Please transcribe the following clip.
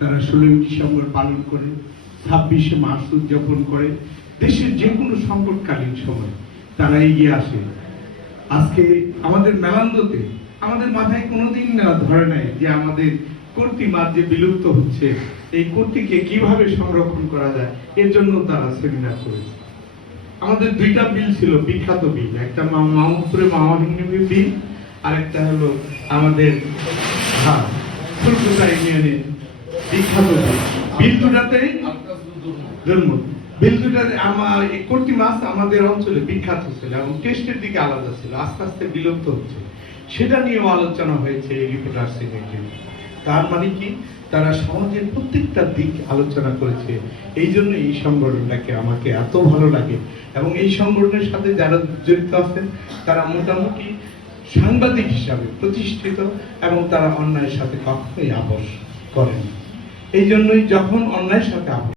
তারা 16ই ডিসেম্বর পালন করে, 26শে মার্চ উদযাপন করে। দেশের যে কোনো সংকটকালীন সময় তারা এগিয়ে আসে। আজকে আমাদের মেলান্দতে আমাদের মাথায় কোনোদিন ধরে নাই যে আমাদের কর্তি মাছ যে বিলুপ্ত হচ্ছে, এই কর্তিকে কিভাবে সংরক্ষণ করা যায়, এর জন্য তারা সেমিনার করেছে। আমাদের দুইটা বিল ছিল, বিখ্যাত বিল, একটা মাহমুদপুরে মামাহিনী বিল, আরেকটা হলো আমাদের ফুলকুতা ইউনিয়নের বিখ্যাত বিল। দুটাতে আমার কর্তি মাছ আমাদের অঞ্চলে বিখ্যাত ছিল এবং টেস্টের দিকে আলাদা ছিল, আস্তে আস্তে বিলুপ্ত হচ্ছে। সেটা নিয়েও আলোচনা হয়েছে এই রিপোর্টার সেক্রেটারি। তার মানে কি, তারা সমাজের প্রত্যেকটা দিক আলোচনা করেছে। এই জন্য এই সংগঠনটাকে আমাকে এত ভালো লাগে এবং এই সংগঠনের সাথে যারা জড়িত আছেন তারা মোটামুটি সাংবাদিক হিসাবে প্রতিষ্ঠিত এবং তারা অন্যায়ের সাথে কখনোই আপোষ করেন। এই জন্যই যখন অন্যায়ের সাথে